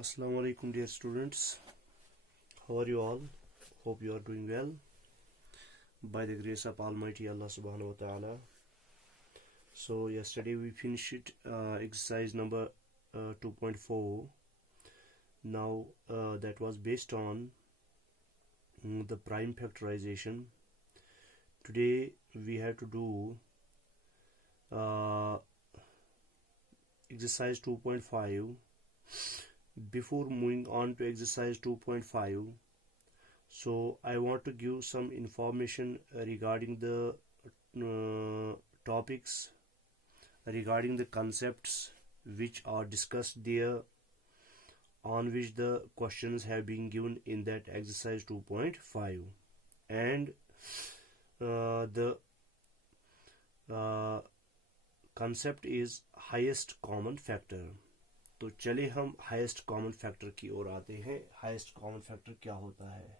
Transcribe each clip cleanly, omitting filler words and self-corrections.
Assalamu alaikum, dear students. How are you all? Hope you are doing well by the grace of Almighty Allah subhanahu wa ta'ala. So yesterday we finished exercise number 2.4. Now that was based on the prime factorization. Today we have to do exercise 2.5. Before moving on to exercise 2.5, so I want to give some information regarding the topics, regarding the concepts which are discussed there, on which the questions have been given in that exercise 2.5, and the concept is highest common factor. तो चले हम highest common factor की ओर आते हैं। Highest common factor क्या होता है?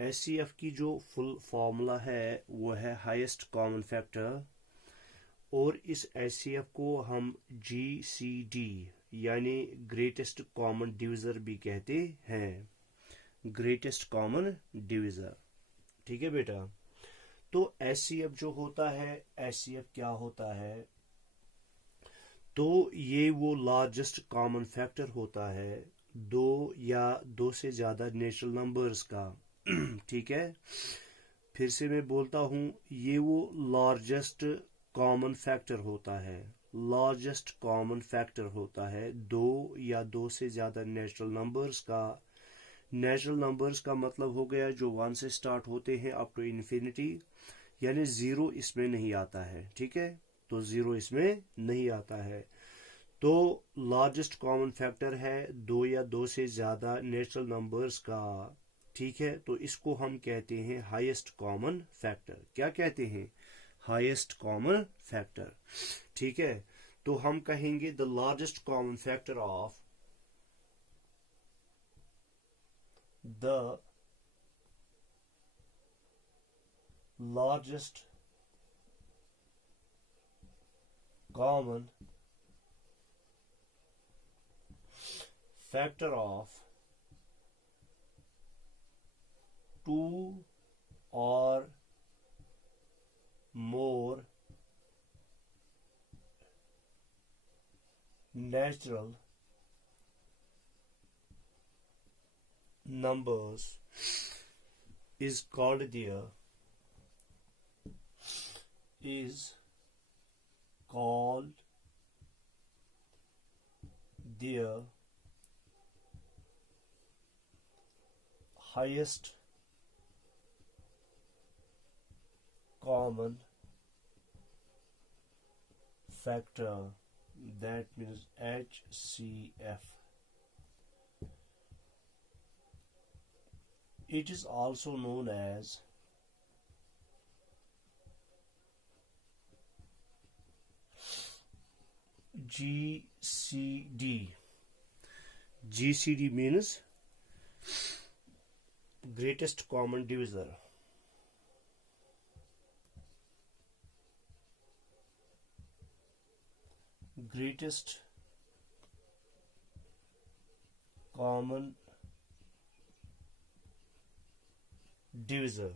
HCF की जो फुल फॉर्मूला है वो है हाईएस्ट कॉमन फैक्टर, और इस HCF को हम GCD यानी ग्रेटेस्ट कॉमन डिविजर भी कहते हैं। ग्रेटेस्ट कॉमन डिविजर, ठीक है बेटा। तो HCF जो होता है, HCF क्या होता है? तो ये वो लार्जेस्ट कॉमन फैक्टर होता है दो या दो से ज्यादा नेचुरल नंबर्स का। ठीक है, फिर से मैं बोलता हूं, ये वो लार्जेस्ट कॉमन फैक्टर होता है। लार्जेस्ट कॉमन फैक्टर होता है दो या दो से ज्यादा नेचुरल नंबर्स का। नेचुरल नंबर्स का मतलब हो गया जो 1 से स्टार्ट होते हैं अप टू इन्फिनिटी, यानी जीरो इसमें नहीं आता है। ठीक है, तो जीरो इसमें नहीं आता है। तो लार्जेस्ट कॉमन फैक्टर है दो या दो से ज्यादा नेचुरल नंबर्स का। ठीक है, तो इसको हम कहते हैं हाईएस्ट कॉमन फैक्टर। क्या कहते हैं? Highest common factor. ठीक है, तो हम कहेंगे the largest common factor of the largest common factor of two or more natural numbers is called their highest common factor. That means HCF. It is also known as GCD. GCD means greatest common divisor. Greatest common divisor.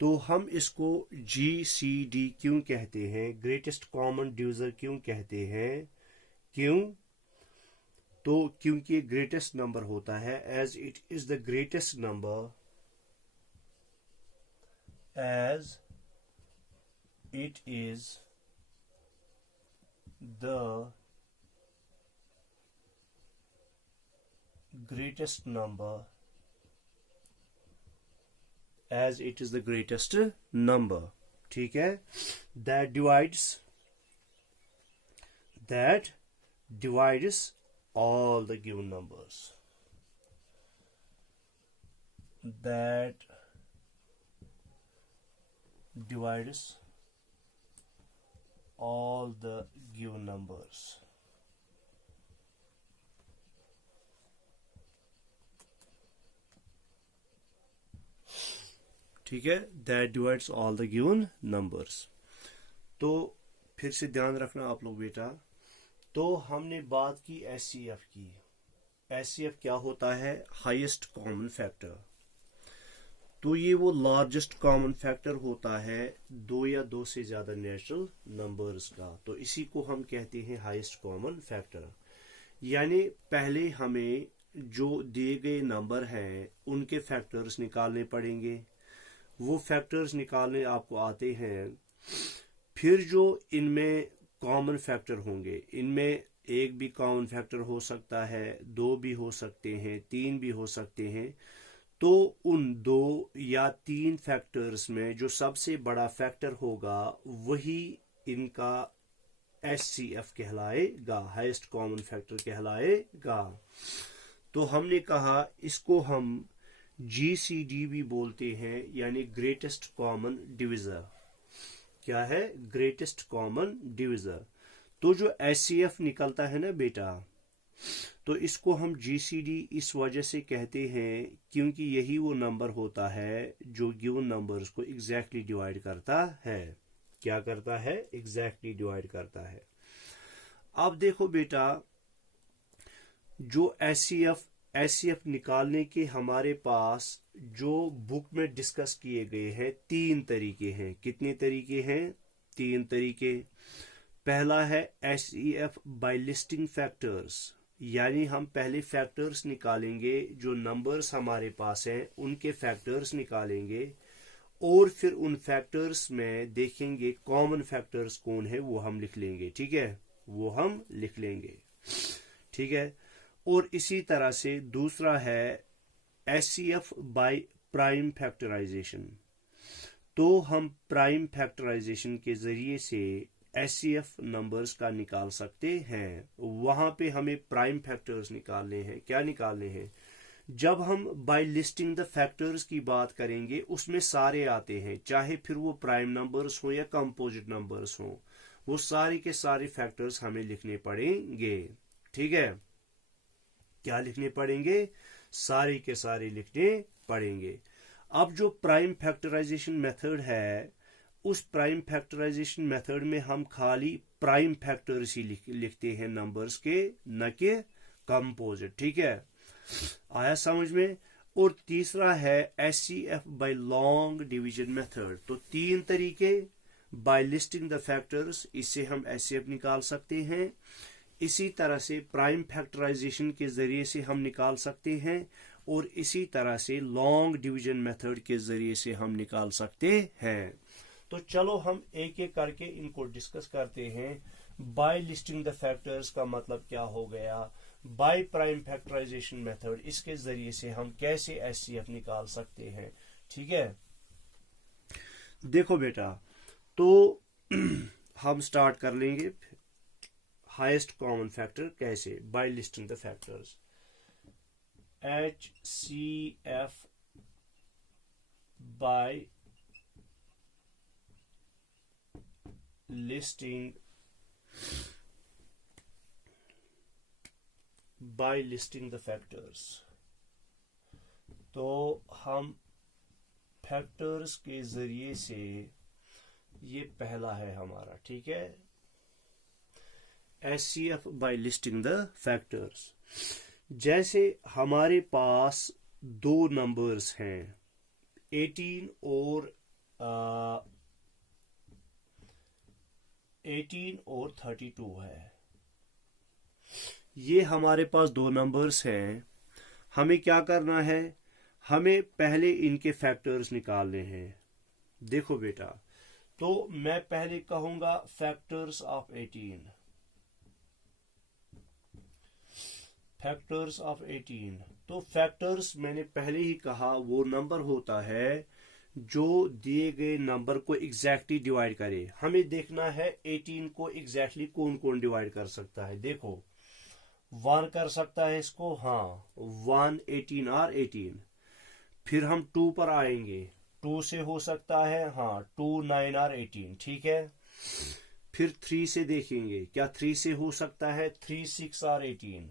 तो हम इसको GCD क्यों कहते हैं? Greatest common divisor क्यों कहते हैं? क्यों? तो क्योंकि ग्रेटेस्ट नंबर होता है, as it is the greatest number, as it is the greatest number, as it is the greatest number. ठीक है, that divides all the given numbers. That divides all the given numbers. ठीक है, that divides all the given numbers. तो फिर से ध्यान रखना आप लोग बेटा। तो हमने बात की एचसीएफ की। एचसीएफ क्या होता है? Highest common factor. तो ये वो लार्जेस्ट कॉमन फैक्टर होता है दो या दो से ज्यादा नेचुरल नंबर्स का। तो इसी को हम कहते हैं हाईएस्ट कॉमन फैक्टर। यानी पहले हमें जो दिए गए नंबर हैं उनके फैक्टर्स निकालने पड़ेंगे। वो फैक्टर्स निकालने आपको आते हैं। फिर जो इनमें कॉमन फैक्टर होंगे, इनमें एक भी कॉमन फैक्टर हो सकता है, दो भी हो सकते हैं, तीन भी हो सकते हैं। तो उन दो या तीन फैक्टर्स में जो सबसे बड़ा फैक्टर होगा वही इनका एचसीएफ कहलाएगा, हाईएस्ट कॉमन फैक्टर कहलाएगा। तो हमने कहा इसको हम जीसीडी भी बोलते हैं, यानी ग्रेटेस्ट कॉमन डिविजर। क्या है? Greatest common divisor. तो जो एचसीएफ निकलता है ना बेटा, तो इसको हम जीसीडी इस वजह से कहते हैं क्योंकि यही वो नंबर होता है जो गिवन नंबर्स को एग्जैक्टली डिवाइड करता है। क्या करता है? एग्जैक्टली डिवाइड करता है। अब देखो बेटा, जो एचसीएफ निकालने के हमारे पास जो बुक में डिस्कस किए गए हैं तीन तरीके हैं। कितने तरीके हैं? तीन तरीके। पहला है एचसीएफ बाय लिस्टिंग फैक्टर्स, यानी हम पहले फैक्टर्स निकालेंगे, जो नंबर्स हमारे पास हैं उनके फैक्टर्स निकालेंगे और फिर उन फैक्टर्स में देखेंगे कॉमन फैक्टर्स कौन है, वो हम लिख लेंगे। ठीक है, वो हम लिख लेंगे। ठीक है। और इसी तरह से दूसरा है एचसीएफ बाय प्राइम फैक्टराइजेशन। तो हम प्राइम फैक्टराइजेशन के जरिए से एचसीएफ नंबर्स का निकाल सकते हैं। वहां पे हमें प्राइम फैक्टर्स निकालने हैं। क्या निकालने हैं? जब हम बाय लिस्टिंग द फैक्टर्स की बात करेंगे उसमें सारे आते हैं, चाहे फिर वो प्राइम नंबर्स हो या कंपोजिट नंबर्स हो, वो सारे के सारे फैक्टर्स हमें लिखने पड़ेंगे। ठीक है, क्या लिखने पड़ेंगे? सारे के सारे लिखने पड़ेंगे। अब जो प्राइम फैक्टराइजेशन मेथड है, उस प्राइम फैक्टराइजेशन मेथड में हम खाली प्राइम फैक्टर्स ही लिखते हैं नंबर्स के, न कि कंपोजिट। ठीक है, आया समझ में? और तीसरा है HCF by long division method. तो तीन तरीके, बाय लिस्टिंग द फैक्टर्स, इससे हम एचसीएफ निकाल सकते हैं। इसी तरह से प्राइम फैक्टराइजेशन के जरिए से हम निकाल सकते हैं, और इसी तरह से लॉन्ग डिवीजन मेथड के जरिए से हम निकाल सकते हैं। तो चलो हम एक एक करके इनको डिस्कस करते हैं। बाय लिस्टिंग द फैक्टर्स का मतलब क्या हो गया? बाय प्राइम फैक्टराइजेशन मेथड, इसके जरिए से हम कैसे एचसीएफ निकाल सकते हैं। ठीक है, देखो बेटा, तो हम स्टार्ट कर लेंगे। हाईएस्ट कॉमन फैक्टर कैसे? By listing the factors. HCF by listing the factors. तो हम फैक्टर्स के जरिए से, ये पहला है हमारा। ठीक है, HCF by listing the factors. जैसे हमारे पास दो नंबर्स हैं, 18 और 32 है। ये हमारे पास दो नंबर्स हैं। हमें क्या करना है? हमें पहले इनके फैक्टर्स निकालने हैं। देखो बेटा, तो मैं पहले कहूंगा फैक्टर्स ऑफ 18। Factors of 18। तो फैक्टर्स मैंने पहले ही कहा वो नंबर होता है जो दिए गए नंबर को एग्जैक्टली डिवाइड करे। हमें देखना है 18 को एग्जैक्टली कौन कौन डिवाइड कर सकता है। देखो, 1 कर सकता है इसको, हाँ 1, 18 और 18। फिर हम 2 पर आएंगे, 2 से हो सकता है, हाँ 2, 9 और 18। ठीक है, फिर 3 से देखेंगे, क्या 3 से हो सकता है? 3, 6 और 18।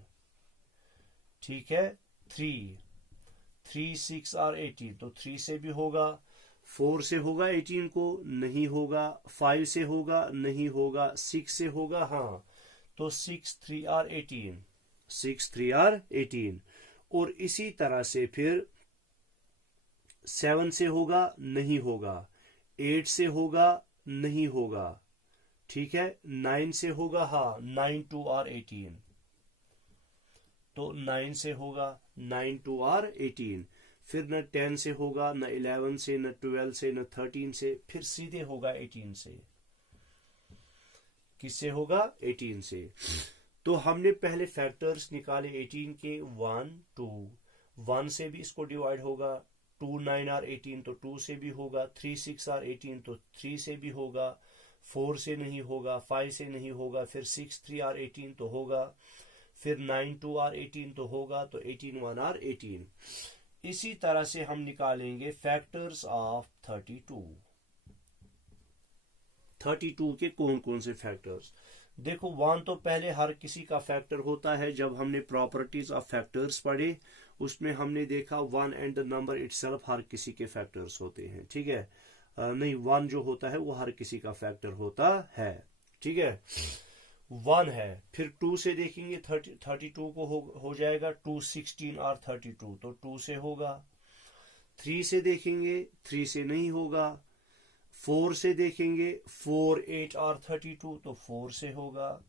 ठीक है, 3, 6 और 18, तो 3 से भी होगा। 4 से होगा 18 को, नहीं होगा। 5 से होगा, नहीं होगा। 6 से होगा, हाँ, तो 6 3 आर 18, 6 3 आर 18। और इसी तरह से फिर 7 से होगा, नहीं होगा। 8 से होगा, नहीं होगा, ठीक है। 9 से होगा, हाँ, 9 2 आर 18, तो 9 से होगा, 9 2 आर 18। फिर न 10 से होगा, न 11 से, न 12 से, न 13 से, फिर सीधे होगा 18 से। किससे होगा? 18 से। तो हमने पहले फैक्टर्स निकाले 18 के, 1 2, 1 से भी इसको डिवाइड होगा, 2 9 आर 18 तो 2 से भी होगा, 3 6 आर 18 तो 3 से भी होगा, 4 से नहीं होगा, 5 से नहीं होगा, फिर 6 3 आर 18 तो होगा, फिर 9 2 आर 18 तो होगा, तो 18 1 आर 18। इसी तरह से हम निकालेंगे फैक्टर्स ऑफ 32। 32 के कौन कौन से फैक्टर्स? देखो, 1 तो पहले हर किसी का फैक्टर होता है। जब हमने प्रॉपर्टीज ऑफ फैक्टर्स पढ़े उसमें हमने देखा 1 एंड द नंबर इटसेल्फ हर किसी के फैक्टर्स होते हैं, ठीक है। नहीं, 1 जो होता है वो हर किसी का फैक्टर होता है, ठीक है। 1 है, फिर 2 से देखेंगे 32 को हो जाएगा 2 16 और 32 तो 2 से होगा। 3 से देखेंगे, 3 से नहीं होगा। 4 से देखेंगे, 4 8 और 32 तो 4 से होगा।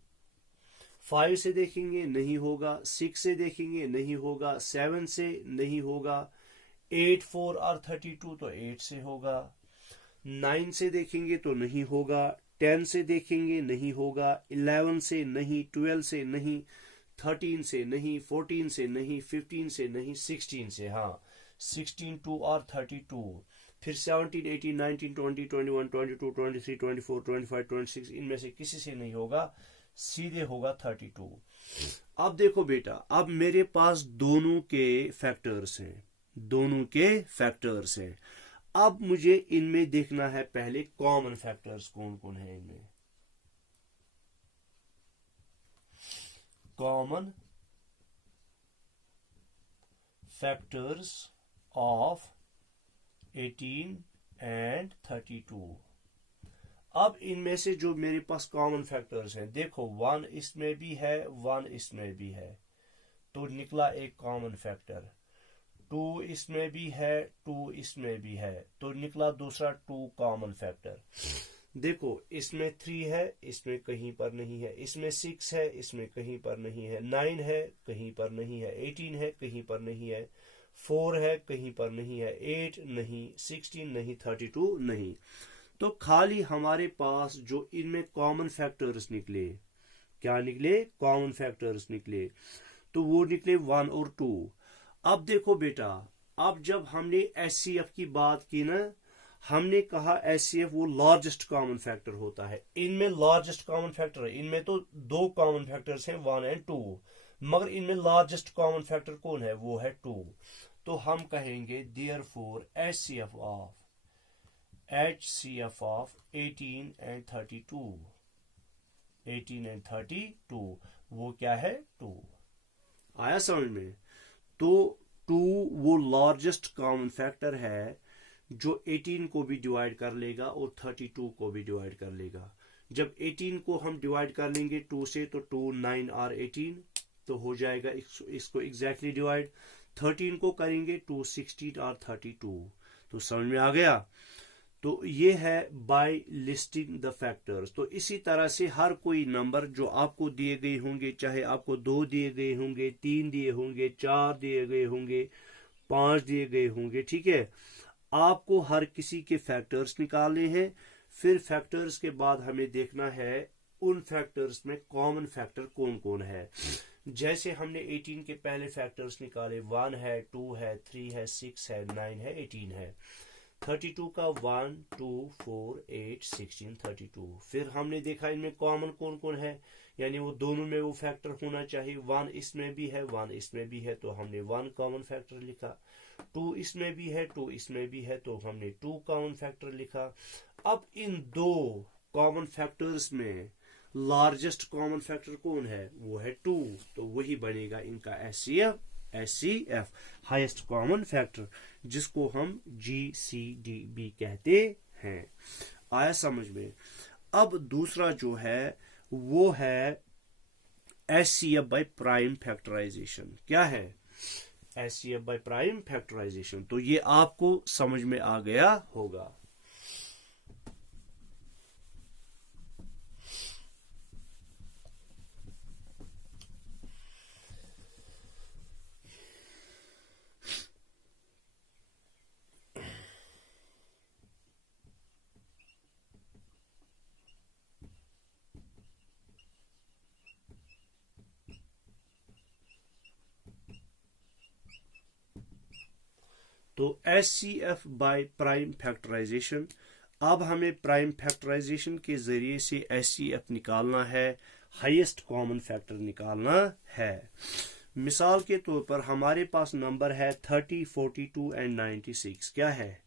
5 से देखेंगे, नहीं होगा। 6 से देखेंगे, नहीं होगा। 7 से नहीं होगा। 8 4 और 32 तो 8 से होगा। 9 से देखेंगे तो नहीं होगा। 10 से देखेंगे, नहीं होगा। 11 से नहीं, 12 से नहीं, 13 से नहीं, 14 से नहीं, 15 से नहीं, 16 से, हाँ, 16 2 और 32। फिर 17 18 19 20 21 22 23 24 25 26 इनमें से किसी से नहीं होगा, सीधे होगा 32। अब देखो बेटा, अब मेरे पास दोनों के फैक्टर्स हैं, दोनों के फैक्टर्स हैं। अब मुझे इनमें देखना है पहले कॉमन फैक्टर्स कौन कौन है इनमें। Common factors of 18 and 32। अब इनमें से जो मेरे पास कॉमन फैक्टर्स हैं, देखो 1 इसमें भी है, 1 इसमें भी है, तो निकला एक कॉमन फैक्टर। 2 इसमें भी है, 2 इसमें भी है, तो निकला दूसरा 2 कॉमन फैक्टर। देखो, इसमें 3 है, इसमें कहीं पर नहीं है। इसमें 6 है, इसमें कहीं पर नहीं है। 9 है, कहीं पर नहीं है। 18 है, कहीं पर नहीं है। 4 है, कहीं पर नहीं है। 8 नहीं, 16 नहीं, 32 नहीं। तो खाली हमारे पास जो इनमें कॉमन फैक्टर्स निकले, क्या निकले? कॉमन फैक्टर्स निकले, तो वो निकले 1 और 2। अब देखो बेटा, अब जब हमने एचसीएफ की बात की ना, हमने कहा एचसीएफ वो लार्जेस्ट कॉमन फैक्टर होता है। इनमें लार्जेस्ट कॉमन फैक्टर है, इनमें तो 2 कॉमन फैक्टर्स हैं, 1 एंड 2, मगर इनमें लार्जेस्ट कॉमन फैक्टर कौन है? वो है 2। तो हम कहेंगे therefore HCF of 18 and 32, 18 and 32 वो क्या है? 2। आया समझ में? तो 2 वो लार्जेस्ट कॉमन फैक्टर है जो 18 को भी डिवाइड कर लेगा और 32 को भी डिवाइड कर लेगा। जब 18 को हम डिवाइड कर लेंगे 2 से, तो 2 9 और 18 तो हो जाएगा इसको एग्जैक्टली डिवाइड। 13 को करेंगे 2 16 और 32, तो समझ में आ गया? तो ये है बाय लिस्टिंग द फैक्टर्स। तो इसी तरह से हर कोई नंबर जो आपको दिए गए होंगे, चाहे आपको 2 दिए गए होंगे, 3 दिए होंगे, 4 दिए गए होंगे, 5 दिए गए होंगे, ठीक है, आपको हर किसी के फैक्टर्स निकालने हैं। फिर फैक्टर्स के बाद हमें देखना है उन फैक्टर्स में कॉमन फैक्टर कौन कौन है। जैसे हमने 18 के पहले फैक्टर्स निकाले, 1 है, 2 है, 3 है, 6 है, 9 है, 18 है। 32 का 1 2 4 8 16 32। फिर हमने देखा इनमें कॉमन कौन कौन है, यानी वो दोनों में वो फैक्टर होना चाहिए। 1 इसमें भी है, 1 इसमें भी है, तो हमने 1 कॉमन फैक्टर लिखा। 2 इसमें भी है, 2 इसमें भी है, तो हमने 2 कॉमन फैक्टर लिखा। अब इन 2 कॉमन फैक्टर्स में लार्जेस्ट कॉमन फैक्टर कौन है? वो है 2, तो वही बनेगा इनका HCF हाईएस्ट कॉमन फैक्टर। जिसको हम GCD भी कहते हैं। आया समझ में? अब दूसरा जो है वो है HCF बाय प्राइम फैक्टराइजेशन। क्या है HCF बाय प्राइम फैक्टराइजेशन? तो ये आपको समझ में आ गया होगा। तो HCF बाय प्राइम फैक्टराइजेशन, अब हमें प्राइम फैक्टराइजेशन के जरिए से HCF निकालना है, हाईएस्ट कॉमन फैक्टर निकालना है। मिसाल के तौर पर हमारे पास नंबर है 30, 42 एंड 96। क्या है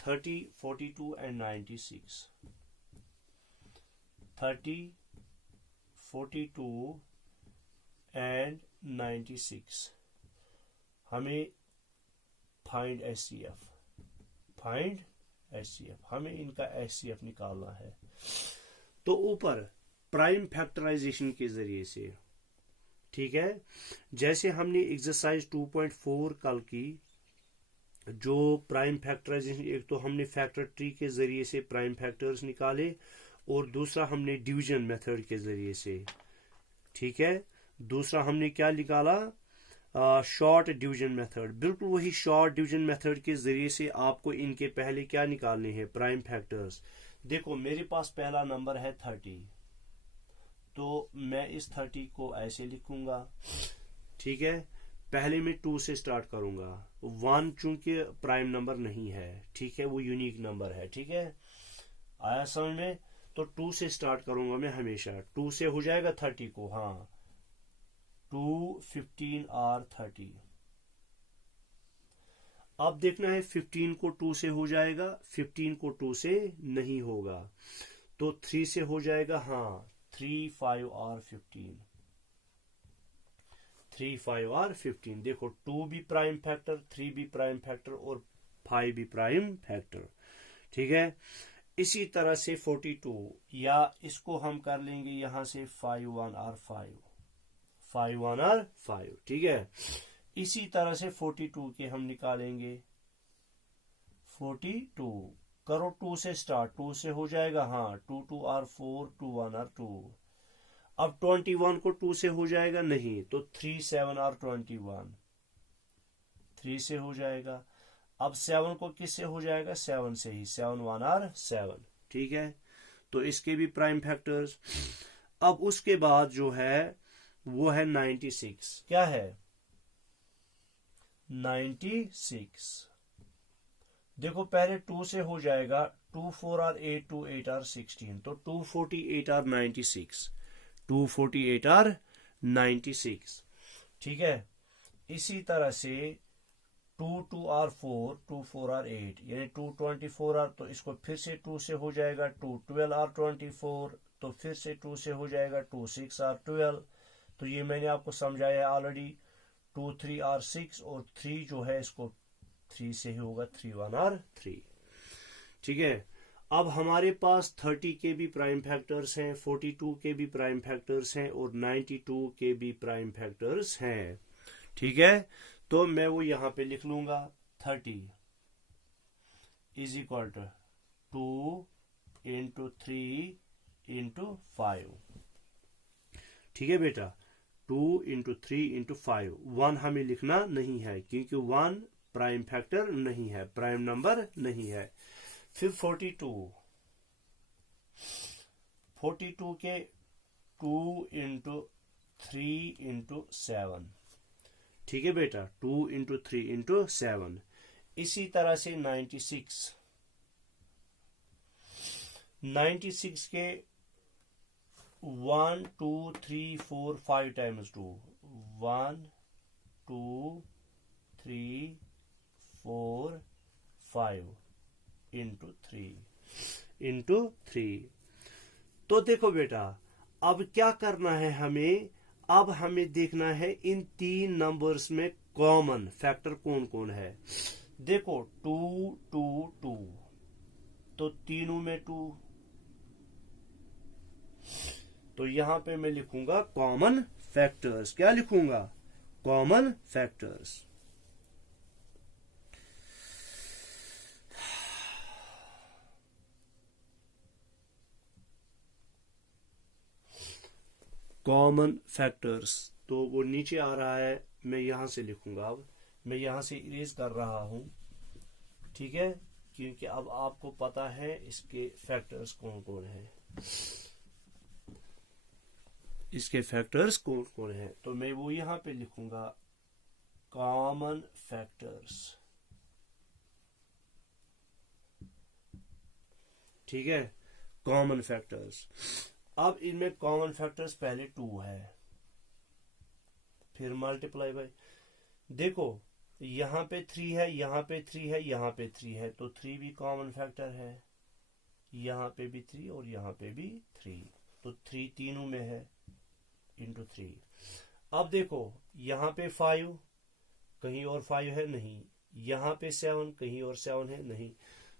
30, 42 एंड 96? 30, 42 एंड 96 हमें फाइंड HCF, हमें इनका HCF निकालना है। तो ऊपर प्राइम फैक्टराइजेशन के जरिए से, ठीक है, जैसे हमने एक्सरसाइज 2.4 कल की, जो प्राइम फैक्टराइजेशन, एक तो हमने फैक्टर ट्री के जरिए से प्राइम फैक्टर्स निकाले और दूसरा हमने डिवीजन मेथड के जरिए से, ठीक है, दूसरा हमने क्या निकाला, शॉर्ट डिवीजन मेथड। बिल्कुल वही शॉर्ट डिवीजन मेथड के जरिए से आपको इनके पहले क्या निकालने हैं, प्राइम फैक्टर्स। देखो मेरे पास पहला नंबर है 30, तो मैं इस 30 को ऐसे लिखूंगा, ठीक है। पहले मैं 2 से स्टार्ट करूंगा, 1 चूंकि प्राइम नंबर नहीं है, ठीक है, वो यूनिक नंबर है, ठीक है, आया समझ में? तो 2 से स्टार्ट करूंगा मैं हमेशा, 2 से हो जाएगा 30 को, हाँ 2, 15 और 30। अब देखना है 15 को 2 से हो जाएगा, 15 को 2 से नहीं होगा, तो 3 से हो जाएगा, हाँ 3, 5 और 15, 3, 5 और 15। देखो 2 भी प्राइम फैक्टर, 3 भी प्राइम फैक्टर और 5 भी प्राइम फैक्टर, ठीक है। इसी तरह से 42, या इसको हम कर लेंगे यहां से 5, 1 और 5, 5, 1 और 5, ठीक है। इसी तरह से 42 के हम निकालेंगे, 42 करो 2 से स्टार्ट, 2 से हो जाएगा, हाँ 2, 2 और 4, 2, 1 और 2। अब 21 को 2 से हो जाएगा नहीं, तो 3, 7 और 21, 3 से हो जाएगा। अब 7 को किससे हो जाएगा, 7 से ही, 7, 1 और 7, ठीक है। तो इसके भी प्राइम फैक्टर्स। अब उसके बाद जो है वो है 96। क्या है 96? देखो पहले 2 से हो जाएगा, 2, 4 और 8, 2, 8 और 16, तो 248 और 96, 248 और 96, ठीक है। इसी तरह से 2, 2 और 4, 2, 4 और 8, यानी 224 और, तो इसको फिर से 2 से हो जाएगा, 2, 12 और 24, तो फिर से 2 से हो जाएगा, 2, 6 और 12, तो ये मैंने आपको समझाया ऑलरेडी, 2, 3 और 6, और 3 जो है इसको 3 से ही होगा, 3, 1 और 3, ठीक है। अब हमारे पास 30 के भी प्राइम फैक्टर्स हैं, 42 के भी प्राइम फैक्टर्स हैं और 92 के भी प्राइम फैक्टर्स हैं, ठीक है। तो मैं वो यहां पे लिख लूंगा, 30 is equal to 2 into 3 into 5, ठीक है बेटा, 2 इंटू 3 इंटू 5। 1 हमें लिखना नहीं है क्योंकि 1 प्राइम फैक्टर नहीं है, प्राइम नंबर नहीं है। फिर 42 के 2 इंटू 3 इंटू 7, ठीक है बेटा, 2 इंटू 3 इंटू 7। इसी तरह से 96 के 1, 2, 3, 4, 5 टाइम्स 2, 1, 2, 3, 4, 5 इंटू 3। तो देखो बेटा अब क्या करना है हमें, अब हमें देखना है इन 3 नंबर्स में कॉमन फैक्टर कौन कौन है। देखो 2 2 2, तो तीनों में 2, तो यहां पे मैं लिखूंगा कॉमन फैक्टर्स। क्या लिखूंगा? Common factors. कॉमन फैक्टर्स, तो वो नीचे आ रहा है, मैं यहां से लिखूंगा। अब मैं यहां से इरेज कर रहा हूं, ठीक है, क्योंकि अब आपको पता है इसके फैक्टर्स कौन कौन है। इसके फैक्टर्स कौन कौन है, तो मैं वो यहां पे लिखूंगा कॉमन फैक्टर्स। ठीक है, कॉमन फैक्टर्स। अब इनमें कॉमन फैक्टर्स पहले 2 है, फिर मल्टीप्लाई बाय, देखो यहां पे 3 है, यहां पे 3 है, यहां पे 3 है, तो 3 भी कॉमन फैक्टर है, यहां पे भी 3 और यहां पे भी 3, तो 3 तीनों में है, इंटू 3। अब देखो यहां पे 5, कहीं और 5 है नहीं, यहां पे 7, कहीं और 7 है नहीं,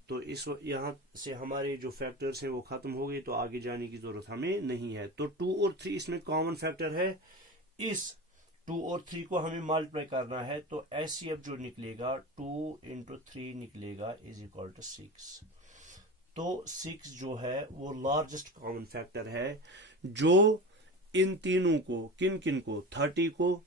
तो इस यहां से हमारे जो फैक्टर्स हैं वो खत्म हो गए, तो आगे जाने की जरूरत हमें नहीं है। तो 2 और 3 इसमें कॉमन फैक्टर है, इस 2 और 3 को हमें मल्टीप्लाई करना है, तो एचसीएफ जो निकलेगा 2 इंटू 3 निकलेगा इज इक्वल टू 6। तो 6 जो है वो लार्जेस्ट कॉमन फैक्टर है, जो इन तीनों को, किन किन को, 30 को,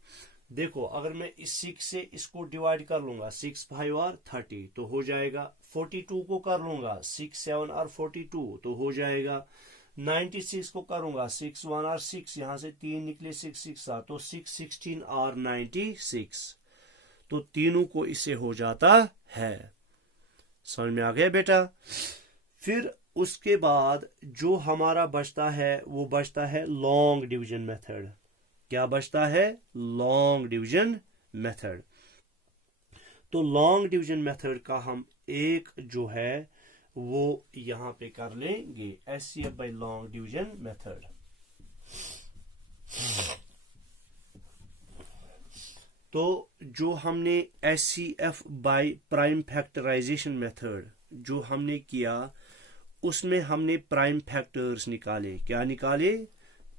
देखो अगर मैं इस 6 से इसको डिवाइड कर लूंगा, 6 5 और 30, तो हो जाएगा। 42 को कर लूंगा, 6 7 और 42, तो हो जाएगा। 96 को करूंगा, 6 1 और 6, यहां से 3 निकले, 6 6 7, तो 6 16 और 96, तो तीनों को इससे हो जाता है। समझ में आ गया बेटा? फिर उसके बाद जो हमारा बचता है वो बचता है लॉन्ग डिवीजन मेथड। क्या बचता है? Long division method. तो लॉन्ग डिवीजन मेथड का हम एक जो है वो यहां पे कर लेंगे, HCF by long division method. तो जो हमने HCF by prime factorisation method जो हमने किया, उसमें हमने प्राइम फैक्टर्स निकाले। क्या निकाले?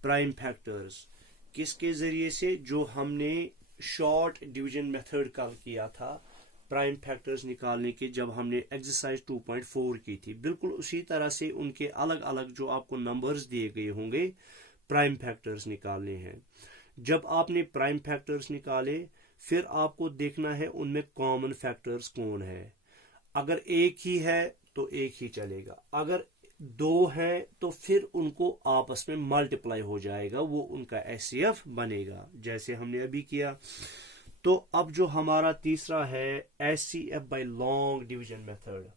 Prime factors. किसके जरिए से? जो हमने शॉर्ट डिवीजन मेथड का किया था, प्राइम फैक्टर्स निकालने के, जब हमने एक्सरसाइज 2.4 की थी, बिल्कुल उसी तरह से उनके अलग अलग जो आपको नंबर्स दिए गए होंगे, प्राइम फैक्टर्स निकालने हैं। जब आपने प्राइम फैक्टर्स निकाले, फिर आपको देखना है उनमें कॉमन फैक्टर्स कौन है। अगर एक ही है तो एक ही चलेगा, अगर 2 है तो फिर उनको आपस में मल्टीप्लाई हो जाएगा, वो उनका एचसीएफ बनेगा, जैसे हमने अभी किया। तो अब जो हमारा तीसरा है HCF by long division method,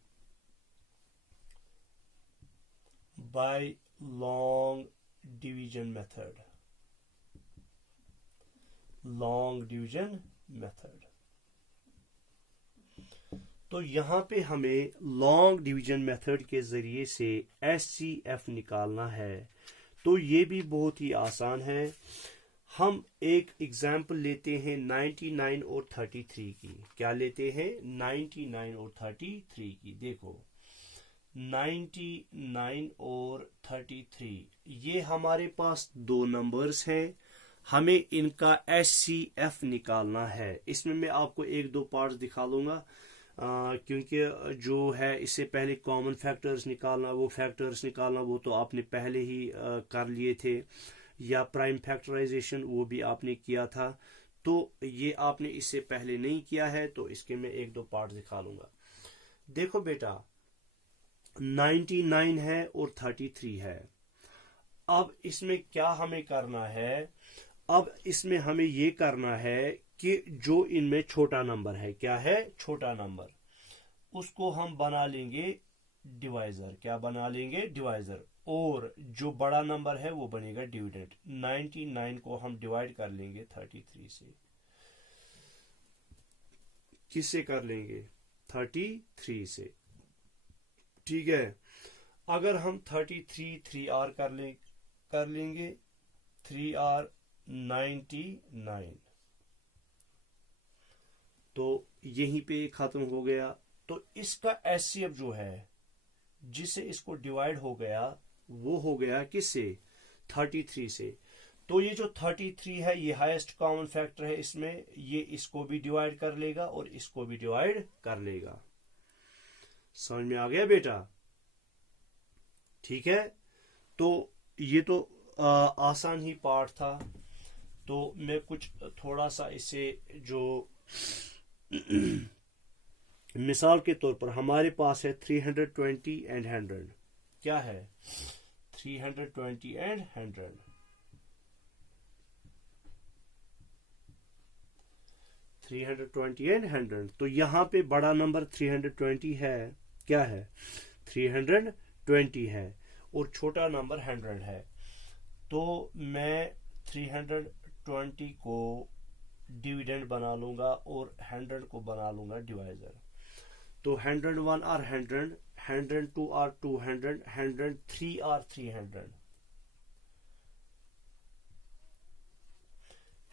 by long division method, long division method. तो यहां पे हमें लॉन्ग डिवीजन मेथड के जरिए से एचसीएफ निकालना है। तो ये भी बहुत ही आसान है। हम एक एग्जाम्पल लेते हैं 99 और 33 की। क्या लेते हैं? 99 और 33 की। देखो 99 और 33, ये हमारे पास 2 नंबर्स हैं, हमें इनका एचसीएफ निकालना है। इसमें मैं आपको 1-2 पार्ट्स दिखा लूंगा, क्योंकि जो है इससे पहले कॉमन फैक्टर्स निकालना, वो फैक्टर्स निकालना वो तो आपने पहले ही कर लिए थे, या प्राइम फैक्टराइजेशन वो भी आपने किया था, तो ये आपने इससे पहले नहीं किया है, तो इसके मैं 1-2 पार्ट दिखा लूंगा। देखो बेटा 99 है और 33 है। अब इसमें क्या हमें करना है? अब इसमें हमें ये करना है कि जो इनमें छोटा नंबर है, क्या है? छोटा नंबर, उसको हम बना लेंगे डिवाइजर। क्या बना लेंगे? डिवाइजर। और जो बड़ा नंबर है वो बनेगा डिविडेंड। 99 को हम डिवाइड कर लेंगे 33 से। किससे कर लेंगे? 33 से। ठीक है, अगर हम 33 3R कर लेंगे, 3R 99, तो यहीं पे खत्म हो गया। तो इसका एचसीएफ जो है जिससे इसको डिवाइड हो गया वो हो गया किससे, 33 से। तो ये जो 33 है ये हाईएस्ट कॉमन फैक्टर है इसमें, ये इसको भी डिवाइड कर लेगा और इसको भी डिवाइड कर लेगा। समझ में आ गया बेटा? ठीक है, तो ये तो आसान ही पार्ट था। तो मैं कुछ थोड़ा सा इसे जो मिसाल के तौर पर हमारे पास है 320 एंड 100। क्या है 320 एंड 100? 320 एंड 100। तो यहां पे बड़ा नंबर 320 है, क्या है 320 है, और छोटा नंबर 100 है। तो मैं 320 को डिविडेंड बना लूंगा और 100 को बना लूंगा डिवाइजर। तो 101 आर 100, 102 आर 200, 103 आर 300,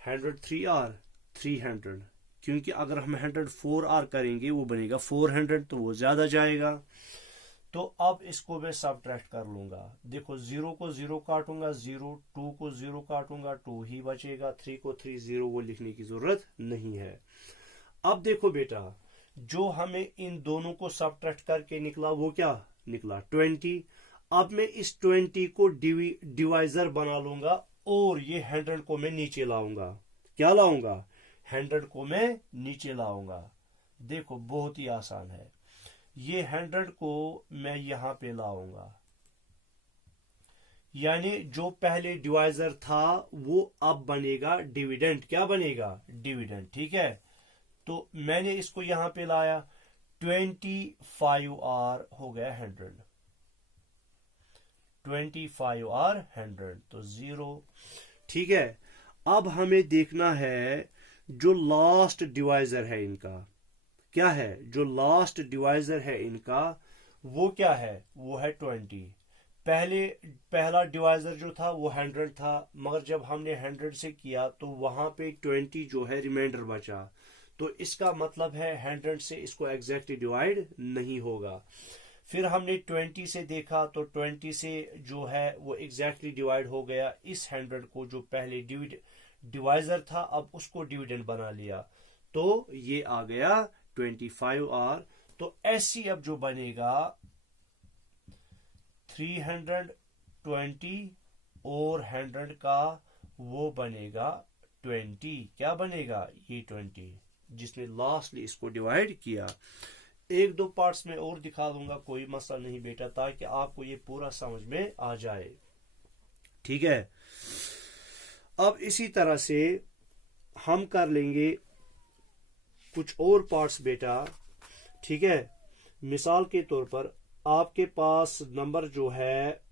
103 आर 300। क्योंकि अगर हम 104 आर करेंगे वो बनेगा 400, तो वो ज्यादा जाएगा। तो अब इसको मैं सबट्रैक्ट कर लूंगा। देखो 0 को 0 काटूंगा 0, 2 को 0 काटूंगा 2 ही बचेगा, 3 को 3, 0 वो लिखने की जरूरत नहीं है। अब देखो बेटा, जो हमें इन दोनों को सबट्रैक्ट करके निकला वो क्या निकला 20। अब मैं इस 20 को डिवाइजर बना लूंगा और ये 100 को मैं नीचे लाऊंगा। क्या लाऊंगा 100 को मैं नीचे लाऊंगा। देखो बहुत ही आसान है, ये 100 को मैं यहां पे लाऊंगा, यानी जो पहले डिवाइजर था वो अब बनेगा डिविडेंड। क्या बनेगा डिविडेंड, ठीक है। तो मैंने इसको यहां पे लाया, 25R हो गया 100, 25R 100, तो 0। ठीक है, अब हमें देखना है जो लास्ट डिवाइजर है इनका। क्या है जो लास्ट डिवाइजर है इनका, वो क्या है, वो है 20। पहला डिवाइजर जो था वो 100 था, मगर जब हमने 100 से किया तो वहां पे 20 जो है रिमाइंडर बचा। तो इसका मतलब है 100 से इसको एग्जैक्टली डिवाइड नहीं होगा। फिर हमने 20 से देखा तो 20 से जो है वो एग्जैक्टली डिवाइड हो गया। इस 100 को जो पहले डिवाइजर था अब उसको डिविडेंड बना लिया, तो ये आ गया 25R। तो एचसीएफ जो बनेगा 320 और 100 का वो बनेगा 20। क्या बनेगा ये 20, जिसने लास्टली इसको डिवाइड किया। एक दो पार्ट्स में और दिखा दूंगा, कोई मसला नहीं बेटा, ताकि आपको ये पूरा समझ में आ जाए। ठीक है, अब इसी तरह से हम कर लेंगे कुछ और पार्ट्स बेटा। ठीक है, मिसाल के तौर पर आपके पास नंबर जो है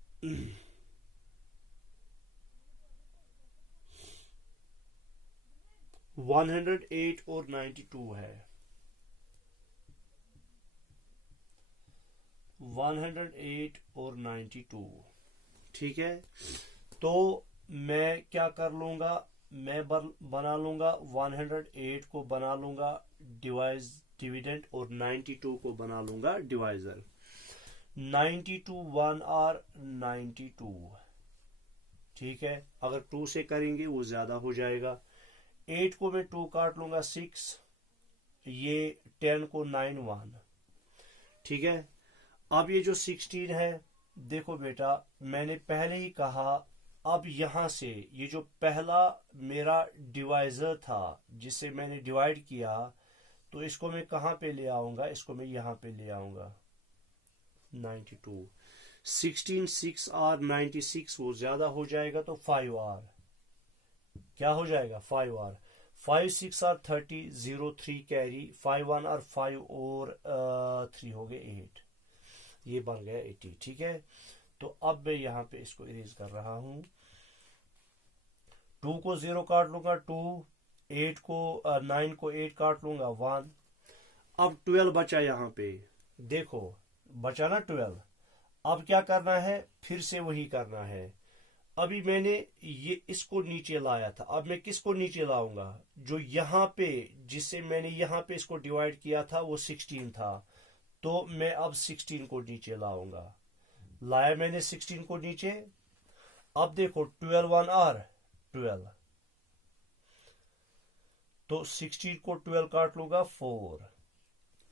108 और 92 है। 108 और 92, ठीक है। तो मैं क्या कर लूंगा, मैं बना लूंगा 108 को बना लूंगा डिविडेंड और 92 को बना लूंगा डिवाइजर। 92 1R 92, ठीक है। अगर 2 से करेंगे वो ज्यादा हो जाएगा। 8 को मैं 2 काट लूंगा 6, ये 10 को 9 1, ठीक है। अब ये जो 16 है, देखो बेटा मैंने पहले ही कहा, अब यहां से ये जो पहला मेरा डिवाइजर था जिसे मैंने डिवाइड किया, तो इसको मैं कहां पे ले आऊंगा, इसको मैं यहां पे ले आऊंगा 92। 16 6R 96 वो ज्यादा हो जाएगा, तो 5R क्या हो जाएगा 5R। 5 6R 30, 0 3 कैरी, 5 1R 5 और 3 हो गए 8, ये बन गया 80, ठीक है। तो अब मैं यहां पे इसको इरेज कर रहा हूं। 2 को 0 काट लूंगा 2, 8 को 9 को 8 काट लूंगा 1। अब 12 बचा यहां पे, देखो बचा ना 12। अब क्या करना है, फिर से वही करना है। अभी मैंने ये इसको नीचे लाया था, अब मैं किसको नीचे लाऊंगा? जो यहाँ पे, जिससे मैंने यहाँ पे इसको डिवाइड किया था वो 16 था, तो मैं अब 16 को नीचे लाऊंगा। लाया मैंने 16 को नीचे। अब देखो 12 1 आर 12, तो 16 को 12 काट लूंगा 4।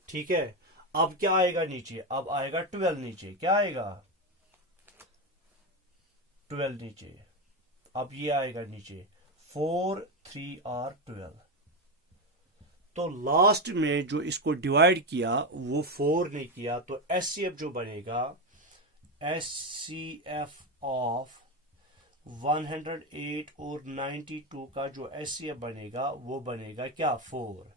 ठीक है, अब क्या आएगा नीचे? अब आएगा 12 नीचे। क्या आएगा? 12 नीचे। अब ये आएगा नीचे 4 3 आर 12। तो लास्ट में जो इसको डिवाइड किया वो 4 ने किया, तो एचसीएफ जो बनेगा, एचसीएफ ऑफ 108 और 92 का जो एचसीएफ बनेगा वो बनेगा क्या? 4।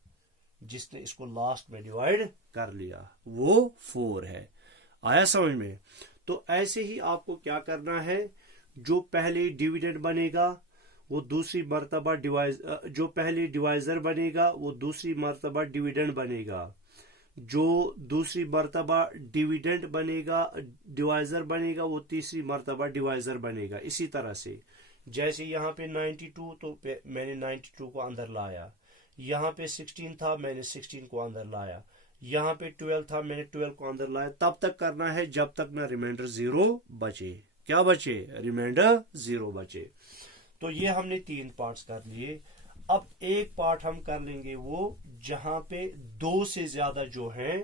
जिसने इसको लास्ट में डिवाइड कर लिया वो 4 है। आया समझ में? तो ऐसे ही आपको क्या करना है, जो पहले डिविडेंड बनेगा वो दूसरी मर्तबा जो पहले डिवाइजर बनेगा वो दूसरी मर्तबा डिविडेंड बनेगा, जो दूसरी मर्तबा डिविडेंड बनेगा डिवाइजर बनेगा वो तीसरी मर्तबा डिवाइजर बनेगा। इसी तरह से जैसे यहाँ पे 92, तो मैंने 92 को अंदर लाया, यहाँ पे 16 था मैंने 16 को अंदर लाया, यहाँ पे 12 था मैंने 12 को अंदर लाया। तब तक करना है जब तक ना रिमाइंडर 0 बचे। क्या बचे? रिमाइंडर 0 बचे। तो ये हमने 3 पार्ट्स कर लिए। अब एक पार्ट हम कर लेंगे वो जहां पे 2 से ज्यादा जो है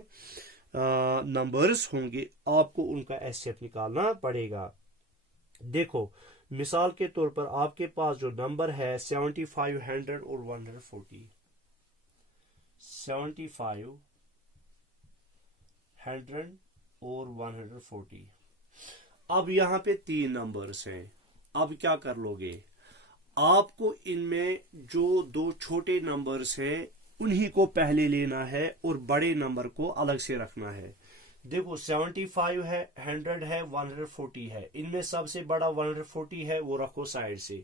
नंबर्स होंगे, आपको उनका एचसीएफ निकालना पड़ेगा। देखो मिसाल के तौर पर आपके पास जो नंबर है 75 100 और 140, 75 100 और 140। अब यहां पे 3 नंबर्स हैं। अब क्या कर लोगे? आपको इनमें जो 2 छोटे नंबर्स हैं उन्हीं को पहले लेना है और बड़े नंबर को अलग से रखना है। देखो 75 है, 100 है, 140 है, इनमें सबसे बड़ा 140 है, वो रखो साइड से।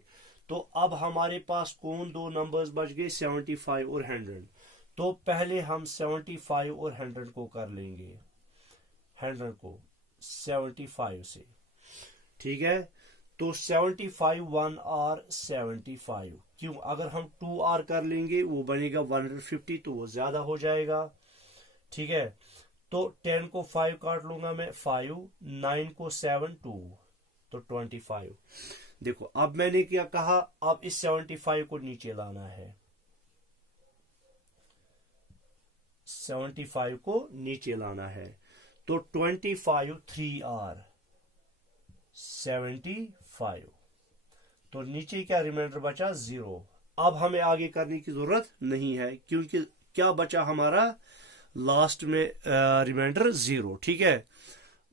तो अब हमारे पास कौन 2 नंबर्स बच गए? 75 और 100। तो पहले हम 75 और 100 को कर लेंगे, 100 को 75 से। ठीक है, तो 75 1 आर 75। क्यों? अगर हम 2 आर कर लेंगे वो बनेगा 150, तो वो ज्यादा हो जाएगा। ठीक है, तो 10 को 5 काट लूंगा मैं 5, 9 को 7 2, तो 25। देखो अब मैंने क्या कहा, अब इस 75 को नीचे लाना है, 75 को नीचे लाना है। तो 25 3 आर 75। तो नीचे क्या रिमाइंडर बचा? 0। अब हमें आगे करने की जरूरत नहीं है क्योंकि क्या बचा हमारा लास्ट में? रिमाइंडर 0। ठीक है,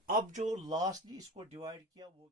अब जो लास्ट इसको डिवाइड किया वो